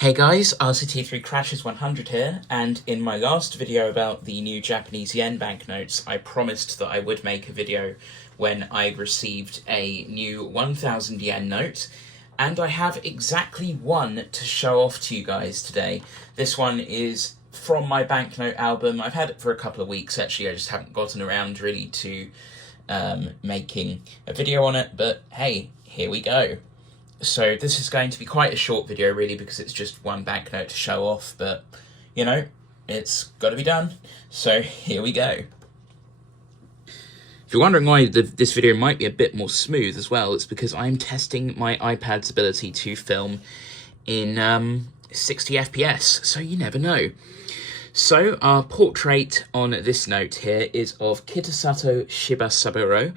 Hey guys, RCT3 Crashes 100 here, and in my last video about the new Japanese yen banknotes, I promised that I would make a video when I received a new 1000 yen note, and I have exactly one to show off to you guys today. This one is from my banknote album. I've had it for a couple of weeks actually, I just haven't gotten around really to making a video on it, but hey, here we go. So this is going to be quite a short video really because it's just one banknote to show off, but you know, it's got to be done. So here we go. If you're wondering why this video might be a bit more smooth as well, it's because I'm testing my iPad's ability to film in 60 FPS, so you never know. So our portrait on this note here is of Kitasato Shibasaburo.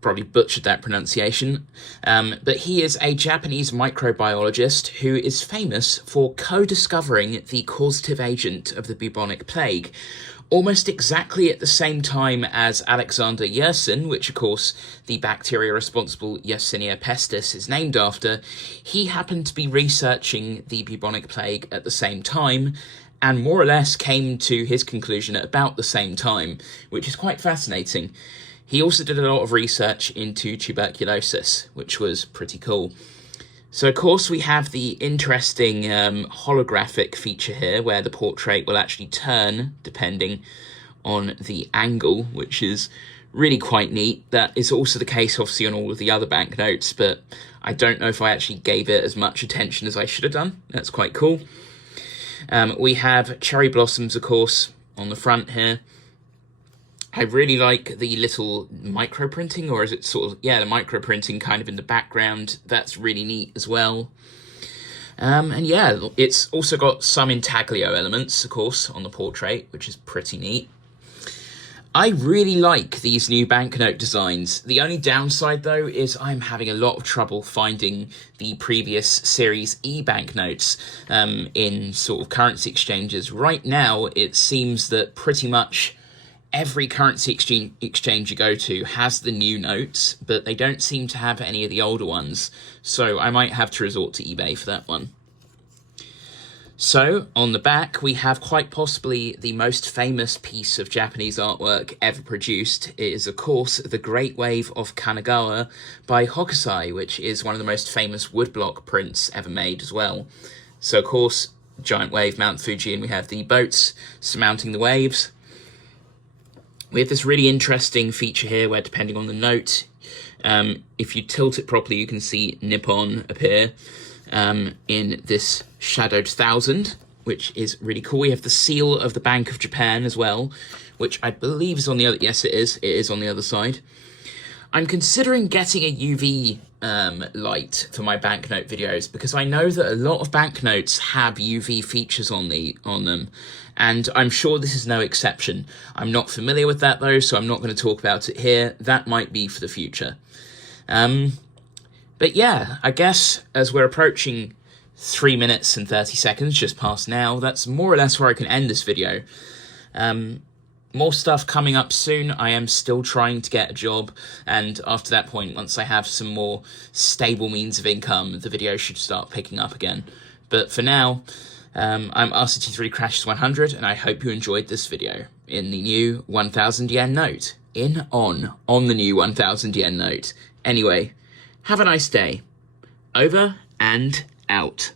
Probably butchered that pronunciation, but he is a Japanese microbiologist who is famous for co-discovering the causative agent of the bubonic plague, almost exactly at the same time as Alexander Yersin, which of course the bacteria responsible Yersinia pestis is named after. He happened to be researching the bubonic plague at the same time, and more or less came to his conclusion at about the same time, which is quite fascinating. He also did a lot of research into tuberculosis, which was pretty cool. So, of course, we have the interesting holographic feature here, where the portrait will actually turn depending on the angle, which is really quite neat. That is also the case, obviously, on all of the other banknotes, but I don't know if I actually gave it as much attention as I should have done. That's quite cool. We have cherry blossoms, of course, on the front here. I really like the little micro printing, or is it sort of, yeah, the micro printing kind of in the background. That's really neat as well. And yeah, it's also got some intaglio elements, of course, on the portrait, which is pretty neat. I really like these new banknote designs. The only downside, though, is I'm having a lot of trouble finding the previous Series E banknotes in sort of currency exchanges. Right now, it seems that pretty much every currency exchange you go to has the new notes, but they don't seem to have any of the older ones, so I might have to resort to eBay for that one. So, on the back, we have quite possibly the most famous piece of Japanese artwork ever produced. It is, of course, The Great Wave of Kanagawa by Hokusai, which is one of the most famous woodblock prints ever made as well. So, of course, giant wave, Mount Fuji, and we have the boats surmounting the waves. We have this really interesting feature here where, depending on the note, if you tilt it properly, you can see Nippon appear in this shadowed 1000, which is really cool. We have the seal of the Bank of Japan as well, which I believe is on the other... Yes, it is. It is on the other side. I'm considering getting a UV light for my banknote videos because I know that a lot of banknotes have UV features on them, and I'm sure this is no exception. I'm not familiar with that though, so I'm not going to talk about it here. That might be for the future. But yeah, I guess as we're approaching 3 minutes and 30 seconds, just past now, that's more or less where I can end this video. More stuff coming up soon. I am still trying to get a job, and after that point, once I have some more stable means of income, the video should start picking up again. But for now, I'm RCT3 Crashes 100, and I hope you enjoyed this video in the new 1000 yen note. On the new 1000 yen note. Anyway, have a nice day. Over and out.